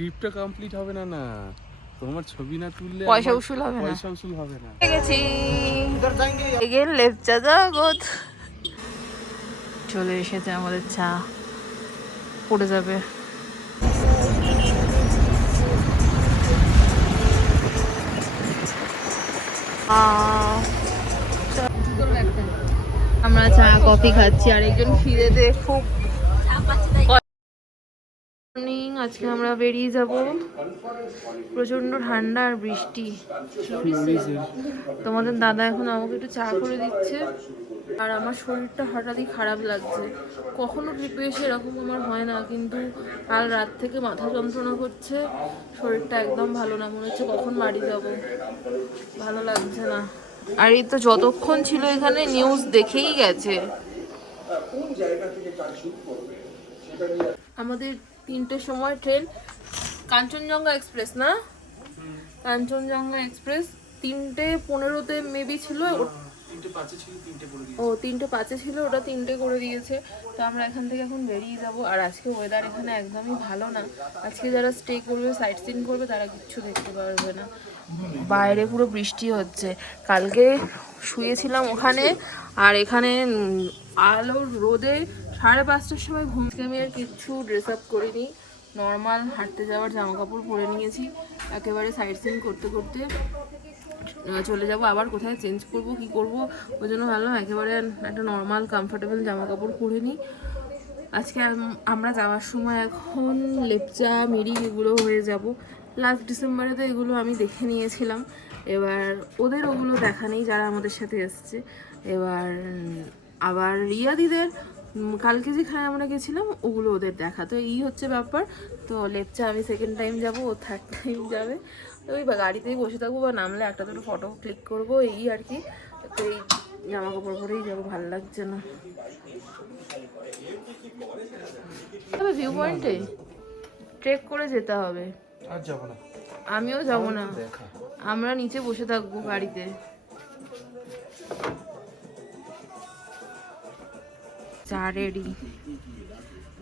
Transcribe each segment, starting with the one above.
ট্রিপটা কমপ্লিট হবে না না, তোমার ছবি না তুললে পয়সা উসুল হবে না। পয়সা উসুল হবে না। গেছি এগেন লেপচা জগৎ। চলে এসেছে আমাদের চা, পড়ে যাবে। আমরা চা কফি খাচ্ছি আর একজন খিদেতে খুব। আজকে আমরা বেরিয়ে যাব, প্রচন্ড ঠান্ডা আর বৃষ্টি। তোমাদের দাদা এখন আমাকে একটু চা করে দিচ্ছে আর আমার শরীরটা হঠাৎই খারাপ লাগছে। কখনো ট্রিপে এসে এরকম আমার হয় না, কিন্তু কাল রাত থেকে মাথা যন্ত্রণা করছে, শরীরটা একদম ভালো না, মনে হচ্ছে কখন বাড়ি যাব, ভালো লাগছে না। আর এই তো যতক্ষণ ছিল এখানে নিউজ দেখেই গেছে। আমাদের 3টের সময় ট্রেন, কাঞ্চনজঙ্ঘা এক্সপ্রেস না, কাঞ্চনজঙ্ঘা এক্সপ্রেস 3:15-তে মেবি ছিল, ও 3:05 ছিল, ওটা 3টে করে দিয়েছে। তো আমরা এখান থেকে এখন বেরিয়ে যাব। আর আজকে ওয়েদার এখানে একদমই ভালো না, আজকে যারা স্টে করবে, সাইট সিন করবে, তারা কিচ্ছু দেখতে পারবে না, বাইরে পুরো বৃষ্টি হচ্ছে। কালকে শুয়েছিলাম ওখানে, আর এখানে আলোর রোদে 5:30টার সময় ঘুমতে। আমি আর কিচ্ছু ড্রেস আপ করিনি, নর্মাল হাঁটতে যাওয়ার জামা কাপড় পরে নিয়েছি। একেবারে সাইট সিন করতে করতে চলে যাব। আবার কোথায় চেঞ্জ করব কি করব, ওই জন্য ভাবলাম একেবারে একটা নর্মাল কমফোর্টেবল জামা কাপড় পরে নিই। আজকে আমরা যাওয়ার সময় এখন লেপচা মিরিক এগুলো হয়ে যাব। লাস্ট ডিসেম্বরে তো এগুলো আমি দেখে নিয়েছিলাম, এবার ওদের ওগুলো দেখা নেই যারা আমাদের সাথে এসছে। এবার আবার রিয়াদিদের কালকে যেখানে আমরা গেছিলাম ওগুলো ওদের দেখা, তো এই হচ্ছে ব্যাপার। তো লেপচা আমি সেকেন্ড টাইম যাব, ও থার্ড টাইম যাবে। ওই গাড়িতেই বসে থাকবো বা নামলে একটা দুটো ফটো ক্লিক করবো, এই আর কি। তো এই জামা কাপড় পরেই যাবো, ভালো লাগছে না। তবে ভিউ পয়েন্টে ট্রেক করে যেতে হবে, আর যাব না, আমিও যাব না, আমরা নিচে বসে থাকবো গাড়িতে। চা রেডি,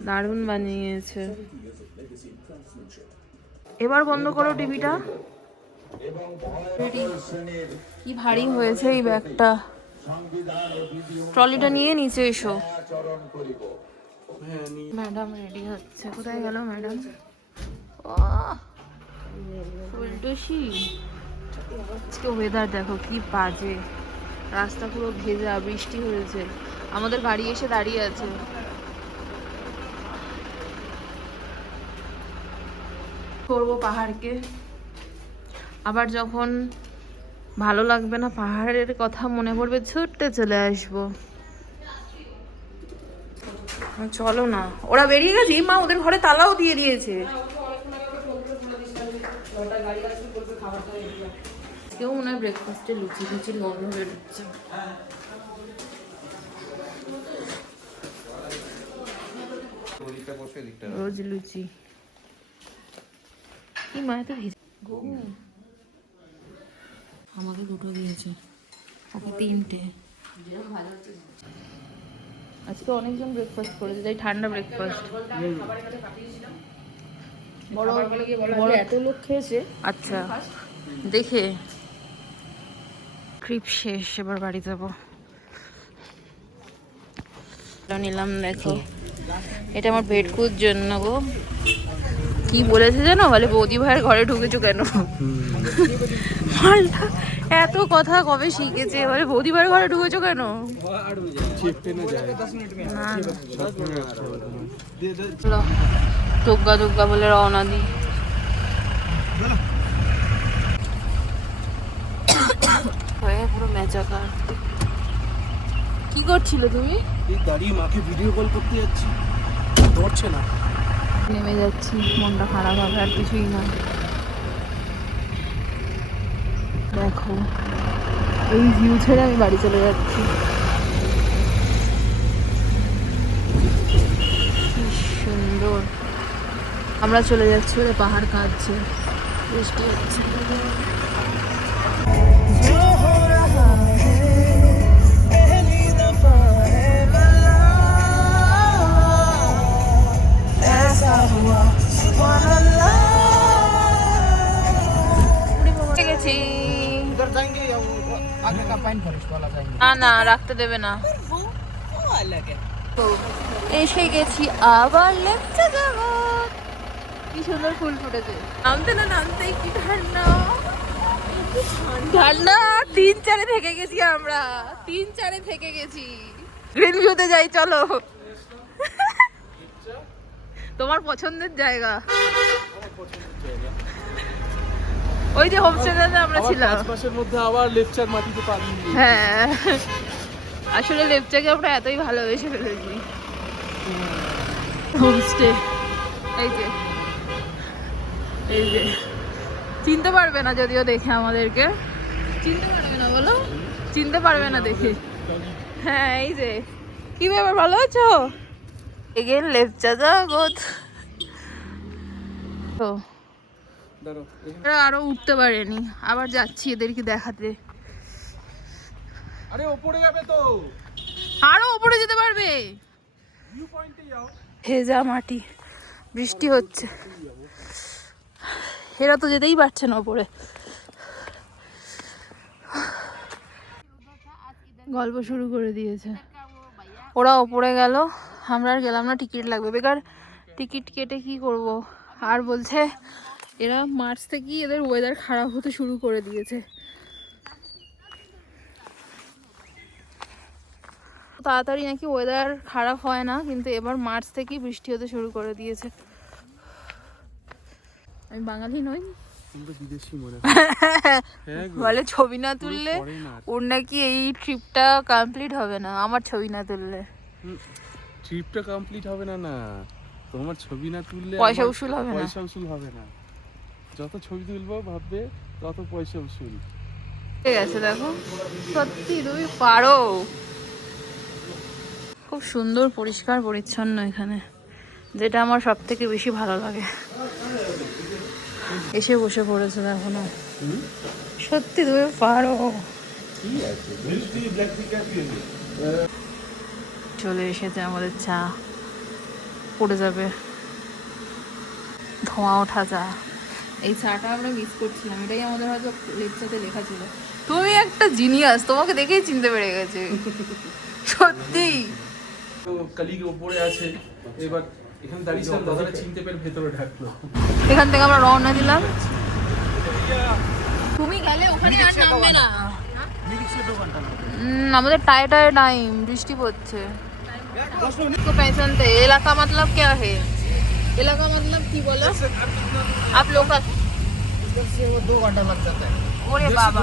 দারুণ বানিয়েছে। এবার বন্ধ করো টিভিটা। রেডি। কি ভারী হয়েছে এই ব্যাগটা, ট্রলিটা নিয়ে নিচে এসো। ম্যাডাম রেডি হচ্ছে, কোথায় গেল ম্যাডাম? ফুলটুসি। আজকে ওয়েদার দেখো কি বাজে, রাস্তা পুরো ভেজা, বৃষ্টি হয়েছে, আমাদের গাড়ি এসে দাঁড়িয়ে আছে। করবো পাহাড়কে, আবার যখন ভালো লাগবে না, পাহাড়ের কথা মনে পড়বে, ছুটতে চলে আসবো। চলো না, ওরা বেরিয়ে গেছে মা, ওদের ঘরে তালাও দিয়ে দিয়েছে। কেউ মনে হয় ব্রেকফাস্টে লুচি লুচির গন্ধ বেরোচ্ছে। রোজ লুচি কি মা এত ভেজে। আমাকে দুটো দিয়েছে, ওকে 3টে। আজকে অনেকজন ব্রেকফাস্ট করেছে, তাই ঠান্ডা ব্রেকফাস্ট। বড় বড় এত লোক খেয়েছে। আচ্ছা দেখে ট্রিপ শেষ, এবার বাড়ি যাবো। নিলাম দেখো, এটা আমার ভেটকুর জন্য গো। কি বলেছে জানো, বলে বৌদি ভাইয়ের ঘরে ঢুকেছো কেন? মালটা এত কথা কবে শিখেছে, বলে বৌদি ভাইয়ের ঘরে ঢুকেছো কেন? দুগ্গা দুগ্গা বলে রওনা দি। পুরো মেচাকার। কি করছিলে তুমি? এই দাঁড়িয়ে মাকে ভিডিও কল করতে যাচ্ছি, ধরছে না। নেমে যাচ্ছি, মনটা খারাপ হবে আর কিছুই না। দেখো এই ভিউ ছেড়ে আমি বাড়ি চলে যাচ্ছি। কি সুন্দর। আমরা চলে যাচ্ছি, ওদের পাহাড় কাঁদছে, বৃষ্টি হচ্ছে। Subhanallah. जाएंगे या वो आगे का पाइन फॉरेस्ट वाला जाएंगे? না না রাখতে দেবে না। वो अलग है। এসে গেছি আবার লেপচা জগৎ। কি সুন্দর ফুল ফুটেছে, নামতে না নামতেই কি ঠান্ডা ঠান্ডা। 3-4 থেকে গেছি আমরা, 3-4 থেকে গেছি। গ্রিন ভিউতে যাই চলো। তোমার পছন্দের জায়গা ওই যে হোমস্টেতে আমরা ছিলাম। 5 মাসের মধ্যে আবার লেপচার মাটিতে পা দিই। হ্যাঁ আসলে লেপচাকে আমরা এতই ভালোবেসে ফেলেছি। হোমস্টে এই যে চিনতে পারবে না যদিও দেখে আমাদেরকে, চিনতে পারবে না বলো, চিনতে পারবে না দেখে। হ্যাঁ এই যে কি ব্যাপার, ভালো আছো? এগেন লেপচা জগৎ। তো এরা আরো উঠতে পারেনি, আবার যাচ্ছি এদেরকে দেখাতে। আরে উপরে যাবে তো, আরো উপরে যেতে পারবে। ভিউ পয়েন্টে যাও। ভেজা মাটি, বৃষ্টি হচ্ছে, এরা তো যেতেই পারছে না উপরে। গল্প শুরু করে দিয়েছে, ওরা ওপরে গেল, আমরা আর গেলাম না, টিকিট লাগবে। বেকার টিকিট কেটে কি করব। আর বলছে এরা মার্চ থেকেই এদের ওয়েদার খারাপ হতে শুরু করে দিয়েছে। তাড়াতাড়ি নাকি ওয়েদার খারাপ হয় না, কিন্তু এবার মার্চ থেকেই বৃষ্টি হতে শুরু করে দিয়েছে। আমি বাঙালি নই, বিদেশি মনে বলে ছবি না তুললে ওর নাকি এই ট্রিপটা কমপ্লিট হবে না। আমার ছবি না তুললে ট্রিপটা কমপ্লিট হবে না। না তোমার ছবি না তুললে পয়সা উসুল হবে না, পয়সা উসুল হবে না। যত ছবি তুলবো ভাববে তত পয়সা উসুল। ঠিক আছে দেখো, সত্যি তুমি পারো। খুব সুন্দর পরিষ্কার পরিচ্ছন্ন এখানে, যেটা আমার সব থেকে বেশি ভালো লাগে। এসে বসে পড়েছে দেখো না, সত্যি তুমি পারো। চলে এসেছে আমাদের চা, পড়ে যাবে, ধোঁয়া ওঠা চা। এই চাটা আমরা মিস করছিলাম, এটাই আমাদের হয়তো লেপচাতে লেখা ছিল। তুমি একটা জিনিয়াস, তোমাকে দেখেই চিনতে পেরে গেছে সত্যি। তো কালিগ উপরে আছে, এবার এখানে দাঁড়িয়েছিলাম, দাদারা চিনতে পেরে ভেতরে ঢাকলো। এখান থেকে আমরা রওনা দিলাম। তুমি গেলে ওখানে আর নামবে না। আমাদের टाइम टाइम बृष्टि पड़ছে। तो पहचानते इलाका मतलब क्या है? इलाका मतलब की बोलो आप लोग का? 2 घंटा लग जाता है। ওরে বাবা,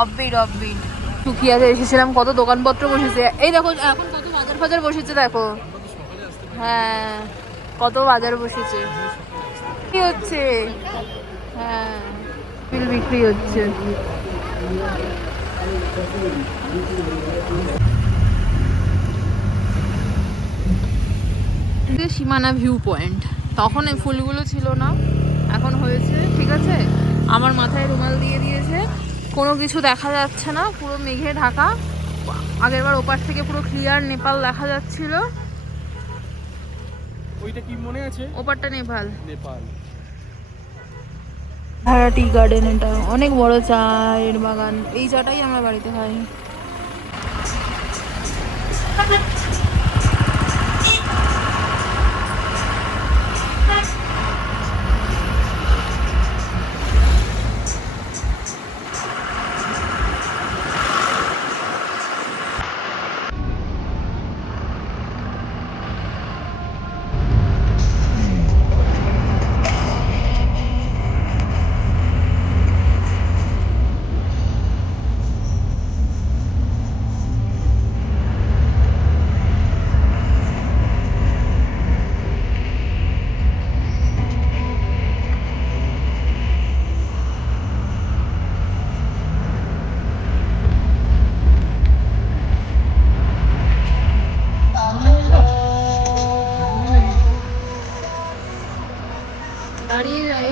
অফবিট অফবিট। টুকিয়াতে এসেছিলাম, কত দোকানপত্র বসেছে। এই দেখো এখন কত বাজার ফাজার বসেছে দেখো। হ্যাঁ কত বাজার বসেছে, কি হচ্ছে। হ্যাঁ বিল বিক্রি হচ্ছে। সীমানা ভিউ পয়েন্ট, তখন এই ফুলগুলো ছিল না, এখন হয়েছে। ঠিক আছে, আমার মাথায় রুমাল দিয়ে দিয়েছে, কোনো কিছু দেখা যাচ্ছে না, পুরো মেঘে ঢাকা। আগেরবার ওপার থেকে পুরো ক্লিয়ার নেপাল দেখা যাচ্ছিল। ওইটা কি মনে আছে? ওপারটা নেপাল। নেপাল টি গার্ডেন, এটা অনেক বড় চায়ের বাগান। এই চাটাই আমার বাড়িতে হয়। দাঁড়িয়ে যায়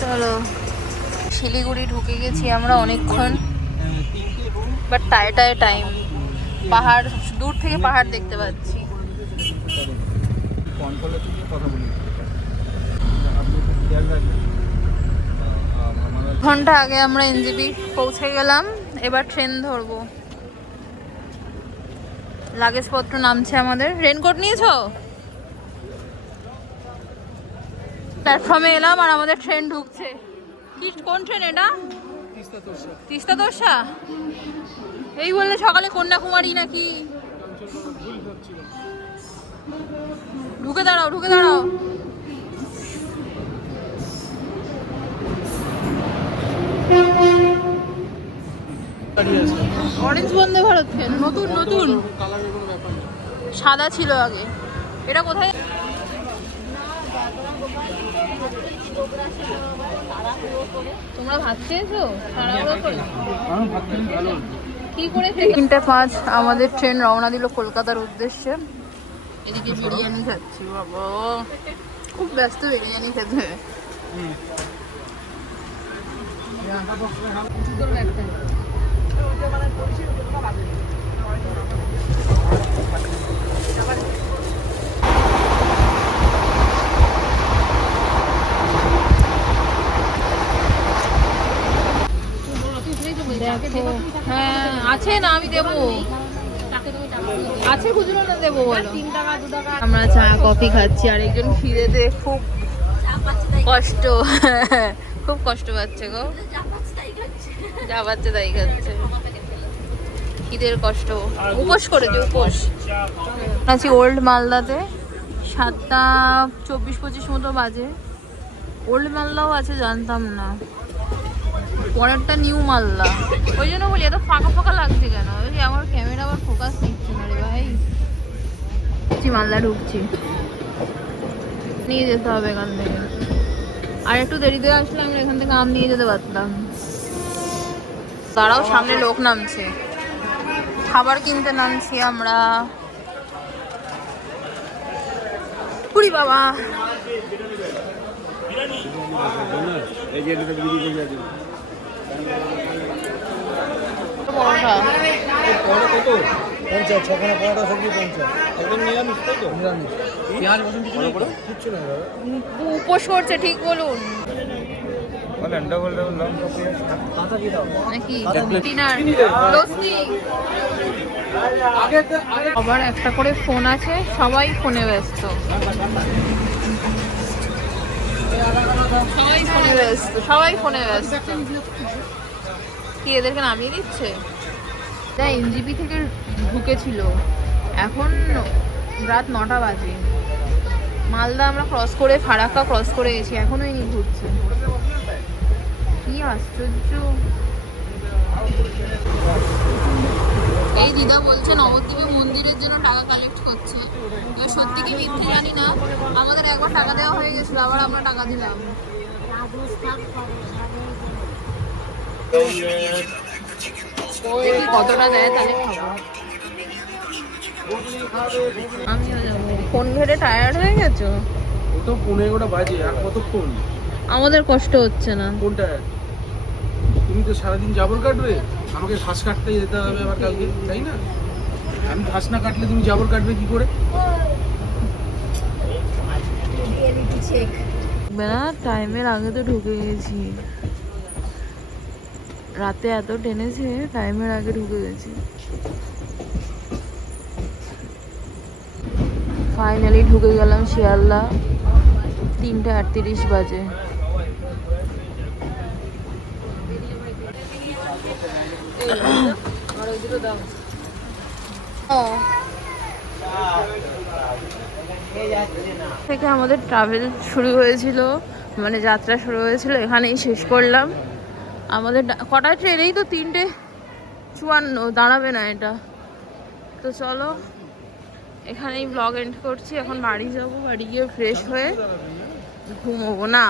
চলো শিলিগুড়ি ঢুকে গেছি আমরা অনেকক্ষণ, বাট টায় টাইম। পাহাড় দূর থেকে পাহাড় দেখতে পাচ্ছি। ঘন্টা আগে আমরা এনজেপি পৌঁছে গেলাম, এবার ট্রেন ধরবো। লাগেজপত্র নামছে আমাদের। রেনকোট নিয়েছো? প্ল্যাটফর্মে এলাম আর আমাদের ট্রেন ঢুকছে। কি কোন ট্রেন এটা? তিস্তা তোরসা। এই বললে সকালে কন্যাকুমারী নাকি। ঢুকে দাঁড়াও, ঢুকে দাঁড়াও। অরেঞ্জ বন্দে ভারত ট্রেন, নতুন নতুন, সাদা ছিল আগে। এটা কোথায়? তোমরা ভাত খেয়েছো? কি করে? 3:05 আমাদের ট্রেন রওনা দিল কলকাতার উদ্দেশ্যে। এদিকে বিরিয়ানি খাচ্ছি। বাবা খুব ব্যস্ত বিরিয়ানি খেতে। হ্যাঁ আছে না, আমি দেবো। আছে খুচরো না, দেবো বলো। আমরা চা কফি খাচ্ছি আর একজন খিদেতে খুব কষ্ট, খুব কষ্ট পাচ্ছে গো। যা পাচ্ছে তাই খাচ্ছে, খিদের কষ্ট। উপোস করেছে, উপোস। আছি ওল্ড মালদাতে, 7:24-25 মতো বাজে। ওল্ড মালদাও আছে, জানতাম না। পরেরটা নিউ মালদা। ওই জন্য বলি এত ফাঁকা ফাঁকা লাগছে কেন। আমার ক্যামেরা আবার ফোকাস নিচ্ছে না রে ভাই। মালদা ঢুকছি, নিয়ে যেতে হবে এখান থেকে। আর একটু দেরিতে আসলে আমরা এখান থেকে আম নিয়ে যেতে পারতাম। তারাও সামনে লোক নামছে, খাবার কিনতে নামছি আমরা। পুরি বাবা উপোস করছে, ঠিক বলুন নাকি? আবার একটা করে ফোন আছে, সবাই ফোনে ব্যস্ত, সবাই ফোনে ব্যস্ত, সবাই ফোনে ব্যস্ত। কি এদেরকে নামিয়ে দিচ্ছে? এনজিপি থেকে ঢুকেছিল, এখন রাত 9টা বাজে। মালদা আমরা ক্রস করে ফারাক্কা ক্রস করে গেছি, এখনো ইনি ঘুরছে। কি আশ্চর্য। এই দিদা বলছে নবদ্বীপে মন্দিরের জন্য টাকা কালেক্ট করছে। এবার সত্যি কি মিথ্যে জানি না। আমাদের একবার টাকা দেওয়া হয়ে গেছিল, আবার আমরা টাকা দিলাম। কতটা দেয় তাহলে খাবো। আমিও যাবো। ফোন ঘেটে টায়ার্ড হয়ে গেছো? ও তো 15টা বাজে, আর কতক্ষণ? আমাদের কষ্ট হচ্ছে না। কোনটা? তুমি তো সারাদিন জাবর কাটবে, আমাকে ঘাস কাটতে যেতে হবে আবার কালকে, তাই না? আমি ঘাস না কাটলে তুমি জাবর কাটবে কি করে? টাইমের আগে তো ঢুকে গেছি। রাতে এত টেনেছে, টাইমের আগে ঢুকে গেছি। ফাইনালি ঢুকে গেলাম শিয়ালদা। 3:38 বাজে। থেকে আমাদের ট্রাভেল শুরু হয়েছিল, মানে যাত্রা শুরু হয়েছিল, এখানেই শেষ করলাম। আমাদের কটা ট্রেন? এই তো 3:54, দাঁড়াবে না এটা। তো চলো এখানেই ব্লগ এন্ড করছি। এখন বাড়ি যাবো, বাড়ি গিয়ে ফ্রেশ হয়ে ঘুমোবো না।